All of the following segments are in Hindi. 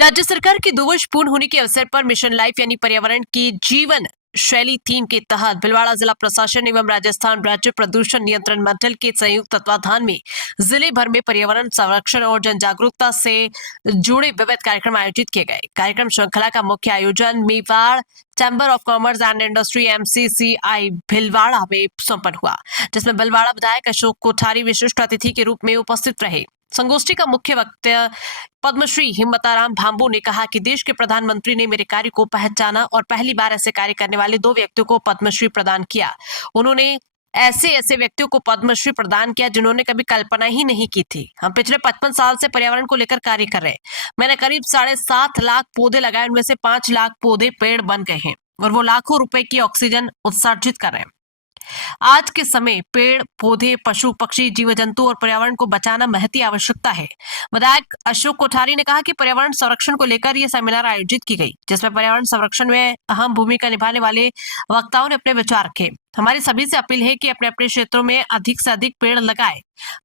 राज्य सरकार के 2 वर्ष पूर्ण होने के अवसर पर मिशन लाइफ यानी पर्यावरण की जीवन शैली थीम के तहत भिलवाड़ा जिला प्रशासन एवं राजस्थान राज्य प्रदूषण नियंत्रण मंडल के संयुक्त तत्वाधान में जिले भर में पर्यावरण संरक्षण और जन जागरूकता से जुड़े विविध कार्यक्रम आयोजित किए गए। कार्यक्रम श्रृंखला का मुख्य आयोजन Mewar chamber of commerce and industry MCCI Bhilwara में संपन्न हुआ, जिसमें भिलवाड़ा विधायक अशोक कोठारी विशिष्ट अतिथि के रूप में उपस्थित रहे। संगोष्ठी का मुख्य वक्ता पद्मश्री हिम्मताराम भांबू ने कहा कि देश के प्रधानमंत्री ने मेरे कार्य को पहचाना और पहली बार ऐसे कार्य करने वाले 2 व्यक्तियों को पद्मश्री प्रदान किया। उन्होंने ऐसे व्यक्तियों को पद्मश्री प्रदान किया जिन्होंने कभी कल्पना ही नहीं की थी। हम पिछले 55 साल से पर्यावरण को लेकर कार्य कर रहे हैं। मैंने करीब 7.5 लाख पौधे लगाए, उनमें से 5 लाख पौधे पेड़ बन गए हैं और वो लाखों रुपए की ऑक्सीजन उत्सर्जित कर रहे हैं। आज के समय पेड़ पौधे पशु पक्षी जीव जंतु और पर्यावरण को बचाना महती आवश्यकता है। विधायक अशोक कोठारी ने कहा कि पर्यावरण संरक्षण को लेकर यह सेमिनार आयोजित की गई, जिसमें पर्यावरण संरक्षण में अहम भूमिका निभाने वाले वक्ताओं ने अपने विचार रखे। हमारी सभी से अपील है कि अपने अपने क्षेत्रों में अधिक से अधिक पेड़ लगाए,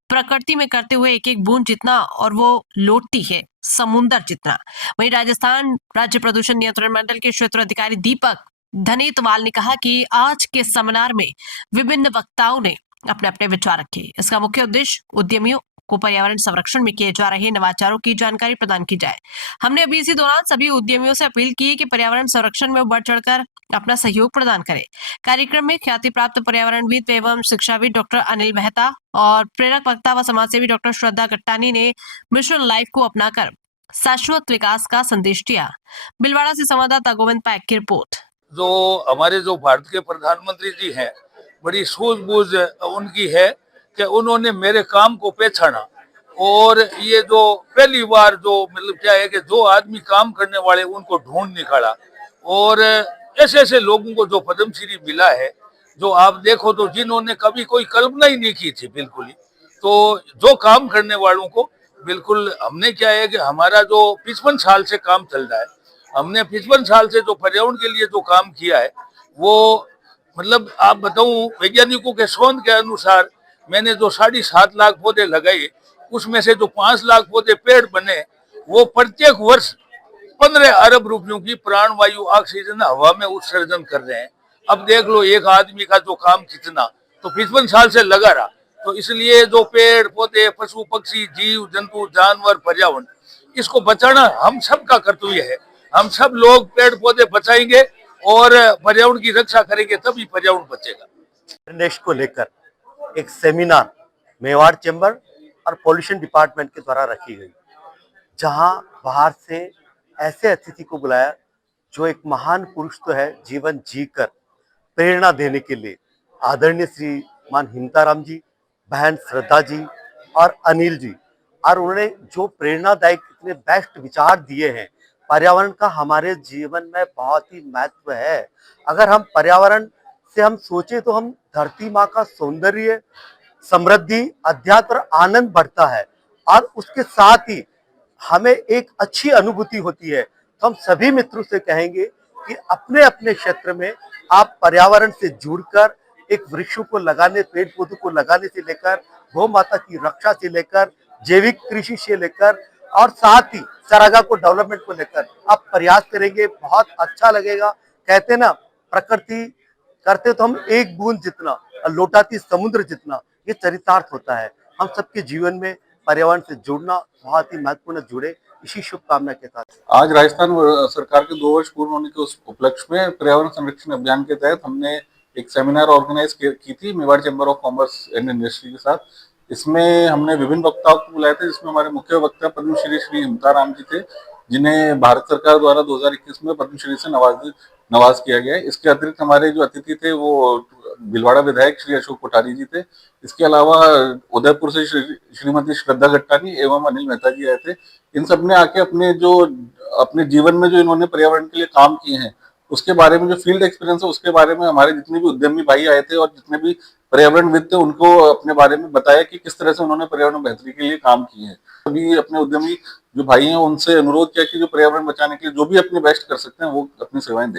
प्रकृति में करते हुए एक एक बूंद जितना और वो लौटती है समुन्दर जितना। वहीं राजस्थान राज्य प्रदूषण नियंत्रण मंडल के क्षेत्र अधिकारी दीपक धनेतवाल ने कहा कि आज के सेमिनार में विभिन्न वक्ताओं ने अपने अपने विचार रखे। इसका मुख्य उद्देश्य उद्यमियों को पर्यावरण संरक्षण में किए जा रहे नवाचारों की जानकारी प्रदान की जाए। हमने अभी इसी दौरान सभी उद्यमियों से अपील की कि पर्यावरण संरक्षण में बढ़ चढ़कर अपना सहयोग प्रदान करें। कार्यक्रम में ख्याति प्राप्त पर्यावरणविद एवं शिक्षाविद डॉक्टर अनिल मेहता और प्रेरक वक्ता व समाजसेवी डॉक्टर श्रद्धा गट्टानी ने मिशन लाइफ को अपनाकर शाश्वत विकास का संदेश दिया। भिलवाड़ा से संवाददाता गोविंद पाइक की रिपोर्ट। जो हमारे जो भारत के प्रधानमंत्री जी हैं, बड़ी सूझबूझ उनकी है कि उन्होंने मेरे काम को पहचाना और ये जो पहली बार जो मतलब क्या है कि जो आदमी काम करने वाले उनको ढूंढ निकाला और ऐसे ऐसे लोगों को जो पद्मश्री मिला है, जो आप देखो तो जिन्होंने कभी कोई कल्पना ही नहीं की थी बिल्कुल ही, तो जो काम करने वालों को बिल्कुल हमने क्या है कि हमारा जो 55 साल से काम चल रहा है, हमने 55 साल से जो पर्यावरण के लिए जो काम किया है वो मतलब आप बताऊं वैज्ञानिकों के शोध के अनुसार मैंने जो 7.5 लाख पौधे लगाए उसमें से जो 5 लाख पौधे पेड़ बने वो प्रत्येक वर्ष 15 अरब रुपयों की प्राणवायु ऑक्सीजन हवा में उत्सर्जन कर रहे हैं। अब देख लो एक आदमी का जो काम कितना, तो 55 साल से लगा रहा। तो इसलिए जो पेड़ पौधे पशु पक्षी जीव जंतु जानवर पर्यावरण, इसको बचाना हम सबका कर्तव्य है। हम सब लोग पेड़ पौधे बचाएंगे और पर्यावरण की रक्षा करेंगे तभी पर्यावरण बचेगा। नेक्स्ट को लेकर एक सेमिनार मेवाड़ चैम्बर और पॉल्यूशन डिपार्टमेंट के द्वारा रखी गई, जहां बाहर से ऐसे अतिथि को बुलाया जो एक महान पुरुष तो है जीवन जीकर प्रेरणा देने के लिए, आदरणीय श्रीमान हिम्मताराम जी, बहन श्रद्धा जी और अनिल जी, और उन्होंने जो प्रेरणादायक इतने बेस्ट विचार दिए हैं। पर्यावरण का हमारे जीवन में बहुत ही महत्व है। अगर हम पर्यावरण से हम सोचे तो हम धरती माँ का सौंदर्य, समृद्धि, अध्यात्म और आनंद बढ़ता है और उसके साथ ही हमें एक अच्छी अनुभूति होती है। तो हम सभी मित्रों से कहेंगे कि अपने अपने क्षेत्र में आप पर्यावरण से जुड़कर एक वृक्षों को लगाने, पेड़ पौधों को लगाने से लेकर गौ माता की रक्षा से लेकर जैविक कृषि से लेकर और साथ ही चारागाह को डेवलपमेंट को लेकर आप प्रयास करेंगे, बहुत अच्छा लगेगा। कहते ना प्रकृति करते तो हम एक बूंद जितना और लौटाती समुद्र जितना, ये चरितार्थ होता है। हम सबके जीवन में पर्यावरण से जुड़ना बहुत ही महत्वपूर्ण जुड़े, इसी शुभकामना के साथ आज राजस्थान सरकार के 2 वर्ष पूर्ण होने के उस उपलक्ष्य में पर्यावरण संरक्षण अभियान के तहत हमने एक सेमिनार ऑर्गेनाइज की थी Mewar chamber of commerce and industry के साथ। इसमें हमने विभिन्न वक्ताओं को बुलाए थे, जिसमें हमारे मुख्य वक्ता पद्मश्री श्री हिम्मताराम जी थे, जिन्हें भारत सरकार द्वारा 2021 में पद्मश्री से नवाज किया गया है। इसके अतिरिक्त हमारे जो अतिथि थे वो भिलवाड़ा विधायक श्री अशोक कोठारी जी थे। इसके अलावा उदयपुर से श्रीमती श्रद्धा गट्टानी एवं अनिल मेहता जी आए थे। इन सब ने आके अपने जीवन में जो इन्होंने पर्यावरण के लिए काम किए हैं उसके बारे में, जो फील्ड एक्सपीरियंस है उसके बारे में हमारे जितने भी उद्यमी भाई आए थे और जितने भी पर्यावरणविद थे उनको अपने बारे में बताया कि किस तरह से उन्होंने पर्यावरण बेहतरी के लिए काम किए हैं। अभी अपने उद्यमी जो भाई हैं उनसे अनुरोध किया कि जो पर्यावरण बचाने के लिए जो भी अपने बेस्ट कर सकते हैं वो अपनी सेवाएं दें।